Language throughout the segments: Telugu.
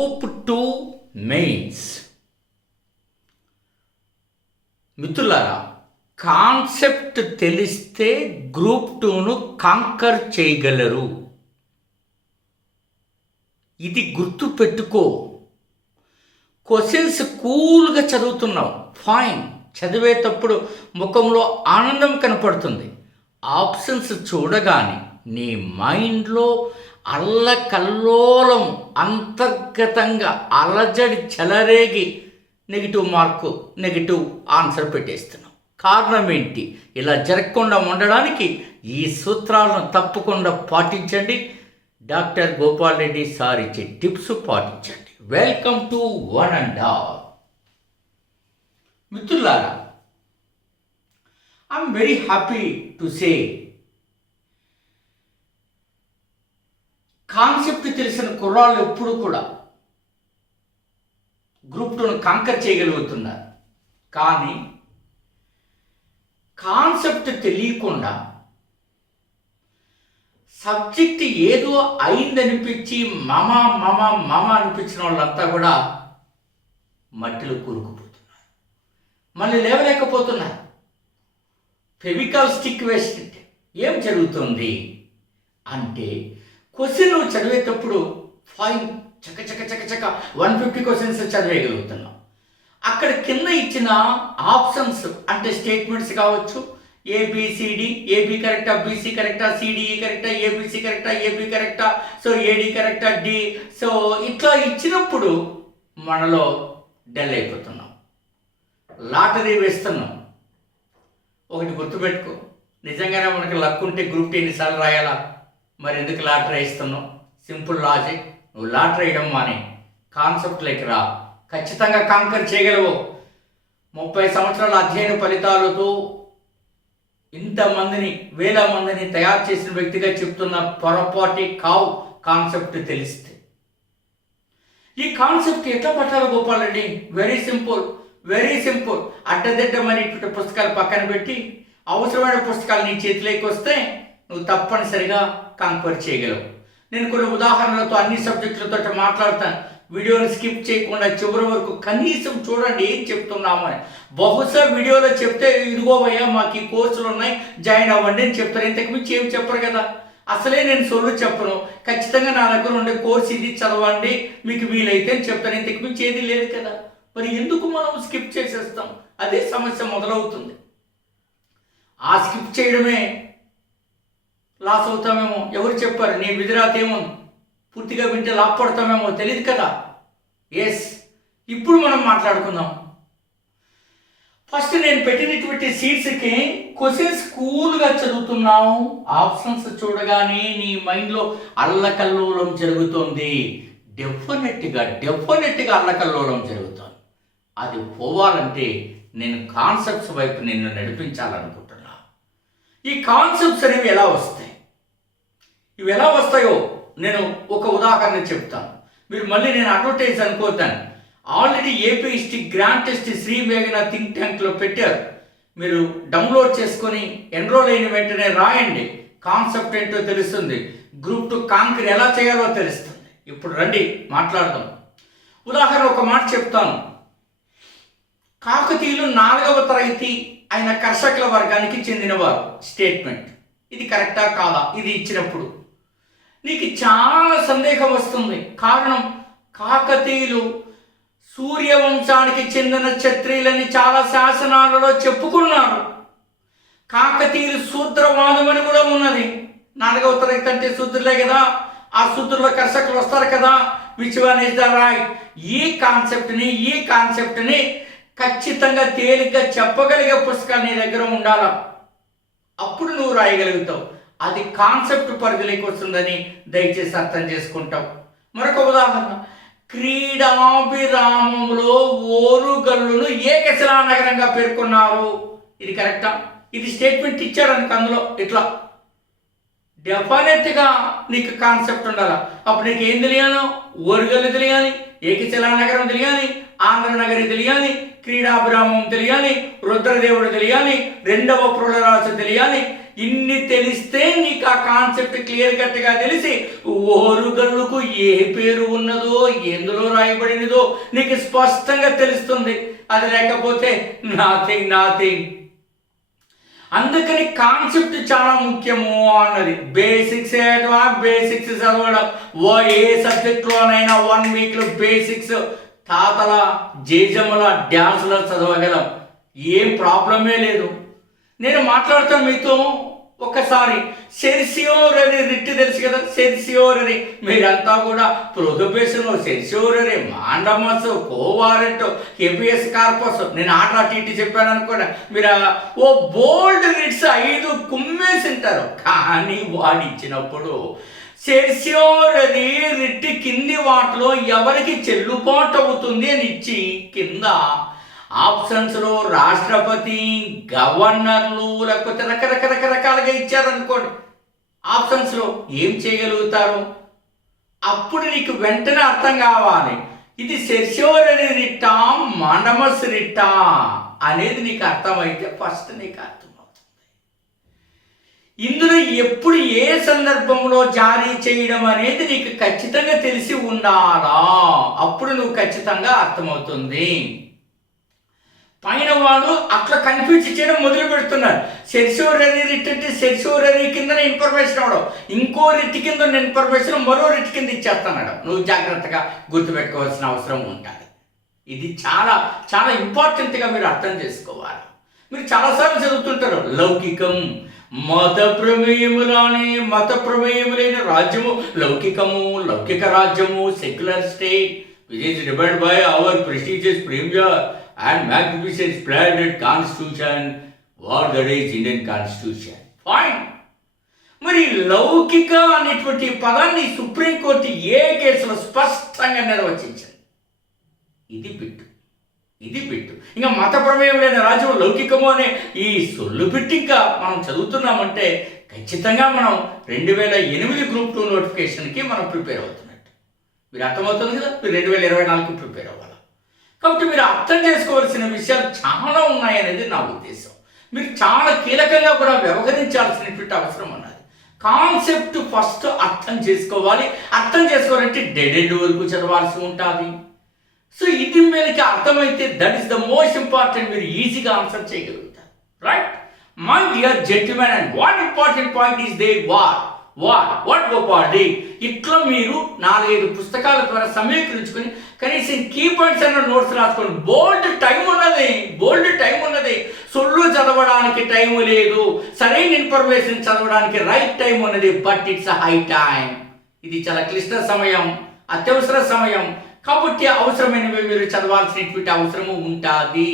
Group 2 mains. మిత్రులారా, కాన్సెప్ట్ తెలిస్తే గ్రూప్ 2ను కాంకర్ చేయగలరు. ఇది గుర్తు పెట్టుకో. క్వశ్చన్స్ కూల్గా చదువుతున్నావు, ఫైన్. చదివేటప్పుడు ముఖంలో ఆనందం కనపడుతుంది. ఆప్షన్స్ చూడగానే నీ మైండ్లో అల్లకల్లోలం, అంతర్గతంగా అలజడి చెలరేగి నెగిటివ్ ఆన్సర్ పెట్టేస్తున్నావు. కారణం ఏంటి? ఇలా జరగకుండా ఉండడానికి ఈ సూత్రాలను తప్పకుండా పాటించండి. డాక్టర్ గోపాల్ రెడ్డి సార్ ఇచ్చే టిప్స్ పాటించండి. Welcome to one and all. మిత్రులారా, I'm very happy to say, concept తెలిసిన కుర్రాళ్ళు ఎప్పుడు కూడా గ్రూప్ 2ను కాంకర్ చేయగలుగుతున్నారు. కానీ కాన్సెప్ట్ తెలియకుండా సబ్జెక్ట్ ఏదో అయిందనిపించి మమ అనిపించిన వాళ్ళంతా కూడా మట్టిలో కూరుకుపోతున్నారు, మళ్ళీ లేవలేకపోతున్నారు. ఫెవికాల్ స్టిక్ వేస్తుంటే ఏం జరుగుతుంది అంటే, క్వశ్చన్ నువ్వు చదివేటప్పుడు ఫైన్ చక 150 క్వశ్చన్స్ చదివేయగలుగుతున్నావు. అక్కడ కింద ఇచ్చిన ఆప్షన్స్ అంటే స్టేట్మెంట్స్ కావచ్చు, ఏబిసిడి, ఏబి కరెక్టా, బీసీ కరెక్టా, సిడిఈ కరెక్టా, ఏబిసి కరెక్టా, ఏబి కరెక్టా, సో ఏడి కరెక్టా, డి, సో ఇట్లా ఇచ్చినప్పుడు మనలో డల్ అయిపోతున్నాం, లాటరీ వేస్తున్నాం. ఒకటి గుర్తుపెట్టుకో, నిజంగానే మనకి లక్ ఉంటే గ్రూప్ 2 ఎన్నిసార్లు రాయాలా? మరి ఎందుకు లాటరీ వేస్తున్నావు? Simple logic. నువ్వు లాటరీ వేయడం మానే, కాన్సెప్ట్లోకి రా, ఖచ్చితంగా కాంకర్ చేయగలవు. 30 సంవత్సరాల అధ్యయన ఫలితాలతో ఇంతమందిని, వేల మందిని తయారు చేసిన వ్యక్తిగా చెప్తున్న పొరపాటి కావు కాన్సెప్ట్ తెలిస్తే. ఈ కాన్సెప్ట్ ఎట్లా పట్టాలి గోపాల్ రెడ్డి? Very simple. అడ్డదిడ్డమని పుస్తకాలు పక్కన పెట్టి అవసరమైన పుస్తకాలు నీ చేతిలోకి వస్తే నువ్వు తప్పనిసరిగా కాంకర్ చేయగలవు. నేను కొన్ని ఉదాహరణలతో అన్ని సబ్జెక్టులతో మాట్లాడతాను. వీడియోని స్కిప్ చేయకుండా చివరి వరకు కనీసం చూడండి ఏం చెప్తున్నామని. బహుశా వీడియోలో చెప్తే ఇదిగో భయ్యా మాకు ఈ కోర్సులు ఉన్నాయి, జాయిన్ అవ్వండి అని చెప్తారు. ఇంతకు మించి ఏం చెప్పరు కదా. అసలే నేను సొల్లు చెప్పను, ఖచ్చితంగా నా దగ్గర ఉండే కోర్సు ఇది చదవండి మీకు వీలైతే అని చెప్తాను. ఇంతకు మించి ఏది లేదు కదా. మరి ఎందుకు మనం స్కిప్ చేసేస్తాం? అదే సమస్య మొదలవుతుంది. ఆ స్కిప్ చేయడమే లాస్ అవుతామేమో. ఎవరు చెప్పారు? నీ విధిరాత ఏమో, పూర్తిగా వింటే లాభపడతామేమో తెలియదు కదా. ఎస్, ఇప్పుడు మనం మాట్లాడుకుందాం. ఫస్ట్ నేను పెట్టినటువంటి సీట్స్కి క్వశ్చన్స్ కూల్గా చదువుతున్నావు, ఆప్షన్స్ చూడగానే నీ మైండ్లో అల్లకల్లోలం జరుగుతుంది. డెఫినెట్గా అల్లకల్లోలం జరుగుతుంది. అది పోవాలంటే నేను కాన్సెప్ట్స్ వైపు నిన్ను నడిపించాలనుకుంటున్నా. ఈ కాన్సెప్ట్స్ అనేవి ఎలా వస్తాయి? ఇవి ఎలా వస్తాయో నేను ఒక ఉదాహరణ చెప్తాను. మీరు మళ్ళీ నేను అడ్వర్టైజ్ అనుకోద్దాను. Already AP history grand test Shri మేఘన థింక్ ట్యాంక్లో పెట్టారు. మీరు డౌన్లోడ్ చేసుకొని ఎన్రోల్ అయిన వెంటనే రాయండి. కాన్సెప్ట్ ఏంటో తెలుస్తుంది. గ్రూప్ 2 కాంకర్ ఎలా చేయాలో తెలుస్తుంది. ఇప్పుడు రండి మాట్లాడదాం. ఉదాహరణ ఒక మాట చెప్తాను. కాకతీయులు 4వ తరగతి అయిన కర్షకుల వర్గానికి చెందినవారు. స్టేట్మెంట్ ఇది కరెక్టా కాదా? ఇది ఇచ్చినప్పుడు నీకు చాలా సందేహం వస్తుంది. కారణం, కాకతీయులు సూర్యవంశానికి చెందిన క్షత్రియులని చాలా శాసనాలలో చెప్పుకున్నారు. కాకతీయులు శూద్రవాదం అని కూడా ఉన్నది. 4వ తరగతి అంటే శూద్రులే కదా, ఆ శూద్రుల కర్షకులు వస్తారు కదా. Which one is the right? ఈ కాన్సెప్ట్ని ఖచ్చితంగా తేలిగ్గా చెప్పగలిగే పుస్తకాలు నీ దగ్గర ఉండాలా. అప్పుడు నువ్వు రాయగలుగుతావు. అది కాన్సెప్ట్ పరిధిలోకి వస్తుందని దయచేసి అర్థం చేసుకుంటావు. మరొక ఉదాహరణ, క్రీడాభిరామంలో ఓరుగల్లును ఏకశిలా నగరంగా పేర్కొన్నారు. ఇది కరెక్టా? ఇది స్టేట్మెంట్ ఇచ్చాడు అనుకో, అందులో ఇట్లా డెఫినెట్గా నీకు కాన్సెప్ట్ ఉండాలి. అప్పుడు నీకు ఏం తెలియాలో? ఓరుగల్లు తెలియాలి, ఏకశిలా నగరం తెలియాలి, ఆంధ్రనగరి తెలియాలి, క్రీడాభిరామం తెలియాలి, రుద్రదేవుడు తెలియాలి, 2వ పురలరాజు తెలియాలి, ఇన్ని తెలిస్తే నీకు ఆ కాన్సెప్ట్ క్లియర్ కట్గా తెలిసి ఓరుగల్లుకు ఏ పేరు ఉన్నదో ఎందులో రాయబడినదో నీకు స్పష్టంగా తెలుస్తుంది. అది లేకపోతే నాథింగ్. అందుకని కాన్సెప్ట్ చాలా ముఖ్యము అన్నది. బేసిక్స్ చదవడం. ఏ సబ్జెక్ట్లోనైనా 1 వీక్లో బేసిక్స్ తాతల జేజమ్మల డ్యాన్సులో చదవగలం, ఏం ప్రాబ్లమే లేదు. నేను మాట్లాడుతాను మీతో. ఒకసారి సెర్సియోరరీ రిట్ తెలుసు కదా, సెర్సియోరరీ. మీరంతా కూడా prohibition, certiorari, mandamus, quo warranto, habeas corpus, నేను టీటీ చెప్పాను అనుకోండి, మీరు ఓ బోల్డ్ రిట్స్ 5 కుమ్మేసింటారు. కానీ వాడు ఇచ్చినప్పుడు సెర్సియోరరీ రిట్ కింది వాటిలో ఎవరికి చెల్లుబాటు అవుతుంది అని ఇచ్చి కింద ఆప్షన్స్లో రాష్ట్రపతి, గవర్నర్లు, లేకపోతే రకరకాలుగా ఇచ్చారనుకోండి. ఆప్షన్స్లో ఏం చేయగలుగుతారు? అప్పుడు నీకు వెంటనే అర్థం కావాలి, ఇది సెర్సియోరరీ రిట్టా, మాండమస్ రిట్టా అనేది నీకు అర్థమైతే ఫస్ట్ నీకు అర్థమవుతుంది. ఇందులో ఎప్పుడు ఏ సందర్భంలో జారీ చేయడం అనేది నీకు ఖచ్చితంగా తెలిసి ఉండాలా. అప్పుడు నువ్వు ఖచ్చితంగా అర్థమవుతుంది. పైన వాడు అట్లా కన్ఫ్యూజ్ చేయడం మొదలు పెడుతున్నాడు. సెర్సియోరరీ రిట్ అంటే సెర్సియోరరీ కింద ఇన్ఫర్మేషన్ అవడం, ఇంకో రిట్ కింద ఉన్న ఇన్ఫర్మేషన్ మరో రిట్ కింద ఇచ్చేస్తున్నాడు. నువ్వు జాగ్రత్తగా గుర్తుపెట్టుకోవాల్సిన అవసరం ఉంటుంది. ఇది చాలా చాలా ఇంపార్టెంట్గా మీరు అర్థం చేసుకోవాలి. మీరు చాలాసార్లు చదువుతుంటారు లౌకికం, మత ప్రమేయములైన రాజ్యము లౌకికము, లౌకిక రాజ్యము, secular state which is depend by our prestigious premier and magnificent splendid constitution, what that is Indian constitution. Fine. మరి లౌకిక అనేటువంటి పదాన్ని సుప్రీంకోర్టు ఏ కేసులో స్పష్టంగా నిర్వచించింది. ఇది బిట్టు. ఇంకా మత ప్రమేయం లేని రాజ్యం లౌకికము అనే ఈ సొల్లు బిట్టు ఇంకా మనం చదువుతున్నామంటే ఖచ్చితంగా మనం 2008 గ్రూప్ 2 నోటిఫికేషన్కి మనం ప్రిపేర్ అవుతున్నట్టు. మీరు అర్థమవుతుంది కదా, మీరు 2024కి ప్రిపేర్ అవ్వాలి. కాబట్టి మీరు అర్థం చేసుకోవాల్సిన విషయాలు చాలా ఉన్నాయనేది నా ఉద్దేశం. మీరు చాలా కీలకంగా కూడా వ్యవహరించాల్సినటువంటి అవసరం ఉన్నది. కాన్సెప్ట్ ఫస్ట్ అర్థం చేసుకోవాలి. అర్థం చేసుకోవాలంటే డెడ్ ఎండ్ వరకు చదవాల్సి ఉంటుంది. సో ఇది మనకి అర్థమైతే that is the most important. మీరు ఈజీగా ఆన్సర్ చేయగలుగుతారు. Right my dear gentlemen, and one important point is they what గోపాల్ది. ఇట్లా మీరు 4-5 పుస్తకాల ద్వారా సమీకరించుకొని కనీసం కీ పాయింట్స్ అన్న నోట్స్ రాసుకోండి. బోల్డ్ టైం ఉన్నది. సొల్లు చదవడానికి టైం లేదు, సరైన ఇన్ఫర్మేషన్ చదవడానికి రైట్ టైం ఉన్నది. But it's high time. ఇది చాలా క్లిష్ట సమయం, అత్యవసర సమయం. కాబట్టి అవసరమైనవి మీరు చదవాల్సినటువంటి అవసరము ఉంటుంది.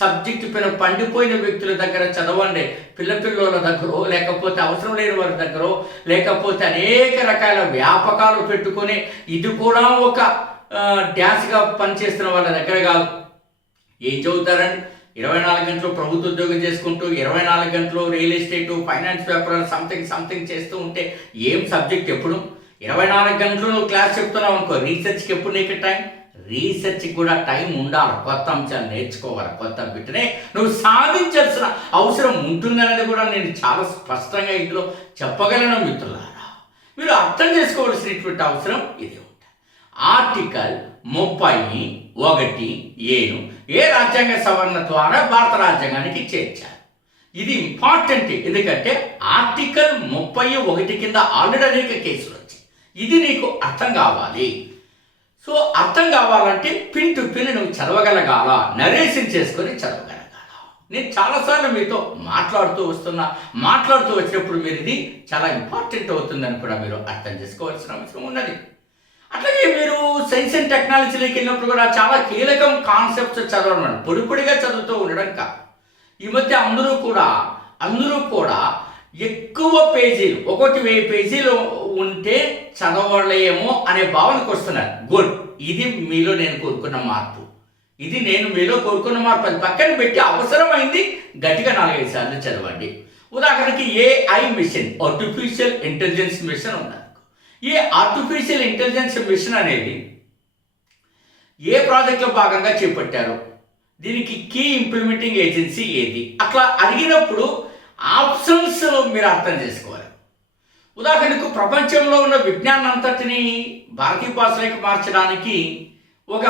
సబ్జెక్ట్ పైన పండిపోయిన వ్యక్తుల దగ్గర చదవండి. పిల్లల దగ్గర, లేకపోతే అవసరం లేని వారి దగ్గర, లేకపోతే అనేక రకాల వ్యాపకాలు పెట్టుకొని ఇది కూడా ఒక డ్యాన్స్గా పనిచేస్తున్న వాళ్ళ దగ్గర కాదు. ఏం చదువుతారండి? 24 గంటలు ప్రభుత్వ ఉద్యోగం చేసుకుంటూ 24 గంటలు real estate, finance paper something చేస్తూ ఉంటే ఏం సబ్జెక్ట్ ఎప్పుడు? 24 గంటలు నువ్వు క్లాస్ చెప్తున్నావు అనుకో, రీసెర్చ్కి ఎప్పుడు నీకు టైం? రీసెర్చ్కి కూడా టైం ఉండాలి. కొత్త అంశాలు నేర్చుకోవాలి. కొత్త బిడ్డనే నువ్వు సాధించాల్సిన అవసరం ఉంటుందనేది కూడా నేను చాలా స్పష్టంగా ఇందులో చెప్పగలను మిత్రులారా. మీరు అర్థం చేసుకోవాల్సినటువంటి అవసరం ఇది ఉంటుంది. ఆర్టికల్ 31(a)ను ఏ రాజ్యాంగ సవరణ ద్వారా భారత రాజ్యాంగానికి చేర్చారు. ఇది ఇంపార్టెంట్. ఎందుకంటే ఆర్టికల్ 31 కింద ఆల్రెడీ అనేక కేసులు వచ్చాయి. ఇది నీకు అర్థం కావాలి. సో అర్థం కావాలంటే పిన్ టు పిన్ నువ్వు చదవగలగాల, నరేషన్ చేసుకొని చదవగలగాల. నేను చాలాసార్లు మీతో మాట్లాడుతూ వచ్చినప్పుడు మీరు ఇది చాలా ఇంపార్టెంట్ అవుతుందని కూడా మీరు అర్థం చేసుకోవాల్సిన అవసరం ఉన్నది. అట్లాగే మీరు సైన్స్ అండ్ టెక్నాలజీలోకి వెళ్ళినప్పుడు కూడా చాలా కీలకం కాన్సెప్ట్స్ చదవడం, పొడిగా చదువుతూ ఉండడం కాదు. ఈ మధ్య అందరూ కూడా ఎక్కువ పేజీలు, 1000 పేజీలు ఉంటే చదవలేమో అనే భావనకు వస్తున్నారు. గుడ్. ఇది మీలో నేను కోరుకున్న మార్పు. అది పక్కన పెట్టి అవసరమైంది గట్టిగా 4-5 సార్లు చదవండి. ఉదాహరణకి AI mission, artificial intelligence mission ఉన్నది. ఈ ఆర్టిఫిషియల్ ఇంటెలిజెన్స్ మిషన్ అనేది ఏ ప్రాజెక్టులో భాగంగా చేపట్టారు, దీనికి కీ ఇంప్లిమెంటింగ్ ఏజెన్సీ ఏది, అట్లా అడిగినప్పుడు ఆప్షన్స్ మీరు అర్థం చేసుకోవాలి. ఉదాహరణకు ప్రపంచంలో ఉన్న విజ్ఞానం అంతటిని భారతీయ భాషలోకి మార్చడానికి ఒక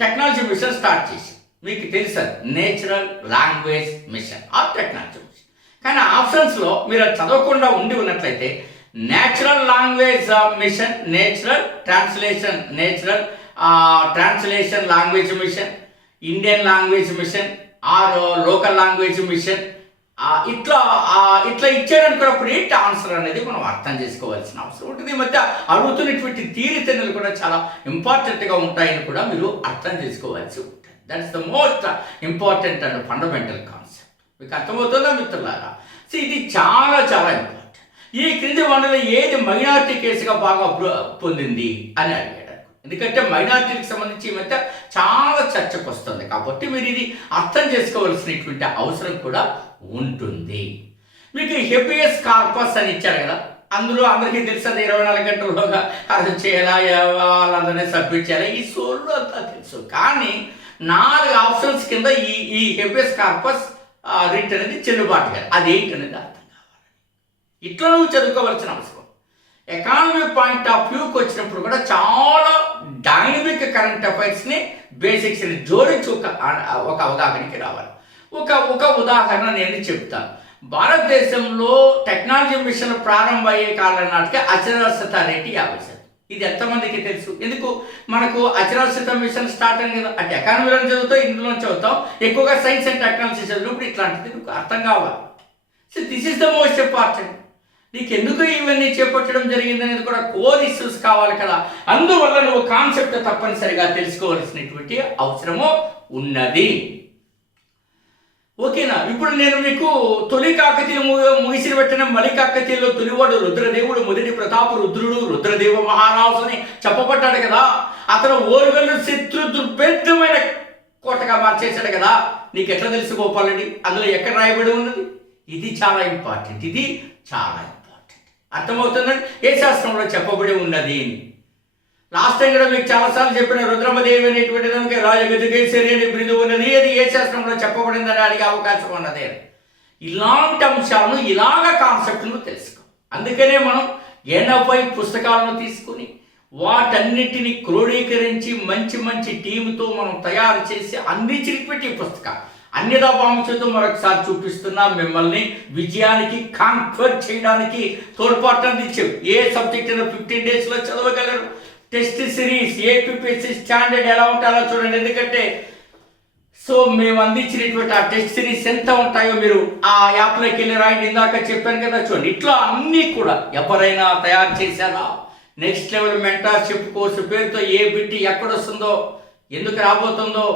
టెక్నాలజీ మిషన్ స్టార్ట్ చేసి, మీకు తెలుసా, నేచురల్ లాంగ్వేజ్ మిషన్ ఆ టెక్నాలజీ మిషన్. కానీ ఆప్షన్స్లో మీరు అది చదవకుండా ఉండి ఉన్నట్లయితే natural language mission, natural translation language mission, Indian language mission or local language mission, ఇట్లా ఇచ్చారనుకున్నప్పుడు ఏంటి ఆన్సర్ అనేది మనం అర్థం చేసుకోవాల్సిన అవసరం ఉంటుంది. ఈ మధ్య అడుగుతున్నటువంటి తీరుతెన్నులు కూడా చాలా ఇంపార్టెంట్గా ఉంటాయని కూడా మీరు అర్థం చేసుకోవాల్సి ఉంటుంది. That is the most important and fundamental concept. మీకు అర్థమవుతుందా మిత్రులారా? సో ఇది చాలా చాలా ఇంపార్టెంట్. ఈ క్రింది వనరులు ఏది మైనారిటీ కేసుగా బాగా పొందింది అని అడిగాడు. ఎందుకంటే మైనారిటీకి సంబంధించి ఈ మధ్య చాలా చర్చకు వస్తుంది కాబట్టి మీరు ఇది అర్థం చేసుకోవాల్సినటువంటి అవసరం కూడా ఉంటుంది. మీకు హెబియస్ కార్పస్ అని ఇచ్చారు కదా, అందులో అందరికీ తెలుసు అది 24 గంటల్లోగా అది చేయాలా, వాళ్ళందరినీ సబ్మిట్ చేయాలి, ఈ సోళ్ళు అంతా తెలుసు. కానీ 4 ఆప్షన్స్ కింద ఈ హెబియస్ కార్పస్ రిట్ అనేది చెల్లుబాటు కాదు. అదేంటి అనేది అర్థం కావాలి. ఇట్లా నువ్వు చదువుకోవాల్సిన అవసరం. ఎకానమీ పాయింట్ ఆఫ్ వ్యూకి వచ్చినప్పుడు కూడా చాలా డైనమిక్ కరెంట్ అఫైర్స్ని బేసిక్స్ని జోడించి ఒక అవగాహనకి రావాలి. ఒక ఉదాహరణ నేను చెప్తాను. భారతదేశంలో టెక్నాలజీ మిషన్ ప్రారంభమయ్యే కాలం నాటికి అక్షరాస్యత రేటు 50%. ఇది ఎంతమందికి తెలుసు? ఎందుకు మనకు అక్షరాస్యత మిషన్ స్టార్ట్ అయింది కదా, అటు ఎకానమీలో చదువుతాం, ఇందులో చదువుతాం, ఎక్కువగా సైన్స్ అండ్ టెక్నాలజీ చదివినప్పుడు ఇట్లాంటిది మీకు అర్థం కావాలి. So this is the most important. నీకు ఎందుకు ఇవన్నీ చేపట్టడం జరిగింది అనేది కూడా కోర్ ఇష్యూస్ కావాలి కదా. అందువల్ల నువ్వు కాన్సెప్ట్ తప్పనిసరిగా తెలుసుకోవాల్సినటువంటి అవసరము ఉన్నది. ఓకేనా? ఇప్పుడు నేను మీకు తొలి కాకతీయులు ముగిసిరి పెట్టిన మలి కాకతీయుల్లో తొలివాడు రుద్రదేవుడు, మొదటి ప్రతాపు రుద్రుడు, రుద్రదేవ మహారాజు అని చెప్పబడ్డాడు కదా. అతను ఓరుగల్లు శత్రు దుర్భేద్యమైన కోటగా మార్చేశాడు కదా. నీకు ఎట్లా తెలుసు గోపాలుడి? అందులో ఎక్కడ రాయబడి ఉన్నది? ఇది చాలా ఇంపార్టెంట్. ఇది చాలా ఇంపార్టెంట్. అర్థమవుతుందండి? ఏ శాస్త్రంలో చెప్పబడి ఉన్నది. లాస్ట్ టైం కూడా మీకు చాలాసార్లు చెప్పిన రుద్రమదేవి అనేటువంటి దానికి రాజగతికేశ్వరి అనే బిరుదు ఉన్నది. అది ఏ శాస్త్రంలో చెప్పబడిందని అడిగే అవకాశం ఉన్నది. ఇలాంటి అంశాలను ఇలాగ కాన్సెప్ట్ను తెలుసుకో. అందుకనే మనం 80 పుస్తకాలను తీసుకుని వాటన్నిటిని క్రోడీకరించి మంచి మంచి టీముతో మనం తయారు చేసి అందించినటువంటి పుస్తకాలు అన్యదా భావించతో మరొకసారి చూపిస్తున్నా. మిమ్మల్ని విజయానికి కాన్ఫర్ చేయడానికి తోడ్పాటు అందించాం. ఏ సబ్జెక్ట్ అయినా 15 డేస్లో చదవగలరు. టెస్ట్ సిరీస్ ఏపీపీఎస్సీ స్టాండర్డ్ ఎలా ఉంటారో చూడండి. ఎందుకంటే సో మేము అందించినటువంటి ఆ టెస్ట్ సిరీస్ ఎంత ఉంటాయో మీరు ఆ యాప్లోకి వెళ్ళి రాయండి. ఇందాక చెప్పాను కదా, చూడండి. ఇట్లా అన్నీ కూడా ఎవరైనా తయారు చేశారా? నెక్స్ట్ లెవెల్ మెంటర్షిప్ కోర్సు పేరుతో ఏ బిట్టి ఎక్కడొస్తుందో, ఎందుకు రాబోతుందో,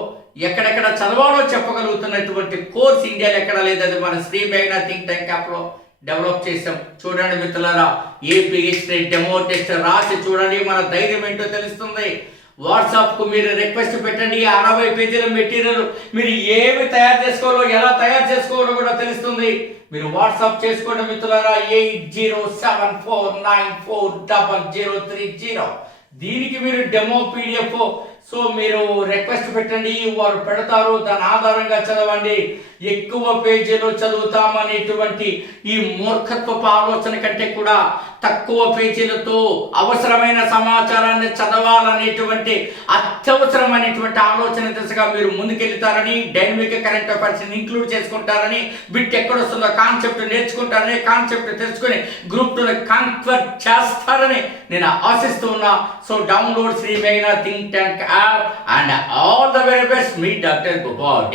ఎక్కడెక్కడ చదవాలో చెప్పగలుగుతున్నటువంటి కోర్స్ ఇండియాలో ఎక్కడ లేదు. అది మన శ్రీ మేఘనా థింక్ ట్యాంక్ యాప్లో డెవలప్ చేసాం. చూడండి మిత్రులారా, ఏపీ హిస్టరీ డెమో టెస్ట్ రాసి చూడండి. మన ధైర్యం ఏంటో తెలుస్తుంది. వాట్సాప్కు మీరు రిక్వెస్ట్ పెట్టండి. 60 పేజీల మెటీరియల్ మీరు ఏమి తయారు చేసుకోవాలో, ఎలా తయారు చేసుకోవాలో కూడా తెలుస్తుంది. మీరు వాట్సాప్ చేసుకోండి మిత్రులారా. 8074940030. దీనికి మీరు డెమో పీడిఎఫ్ సో మీరు రిక్వెస్ట్ పెట్టండి, వారు పెడతారు. దాని ఆధారంగా చదవండి. ఎక్కువ పేజీలో చదువుతామనేటువంటి ఈ మూర్ఖత్వపు ఆలోచన కంటే కూడా తక్కువ పేజీలతో అవసరమైన సమాచారాన్ని చదవాలనేటువంటి అత్యవసరమైనటువంటి ఆలోచన దిశగా మీరు ముందుకెళ్తారని, డైనమిక్ కరెంట్ అఫైర్స్ ఇంక్లూడ్ చేసుకుంటారని, బిట్ ఎక్కడొస్తుందో కాన్సెప్ట్ నేర్చుకుంటారని, కాన్సెప్ట్ తెలుసుకుని గ్రూప్ 2 కాన్ఫర్ చేస్తారని నేను ఆశిస్తూ ఉన్నా. సో డౌన్లోడ్ శ్రీ మేఘనా think tank app and all the very best. Me doctor Gopal.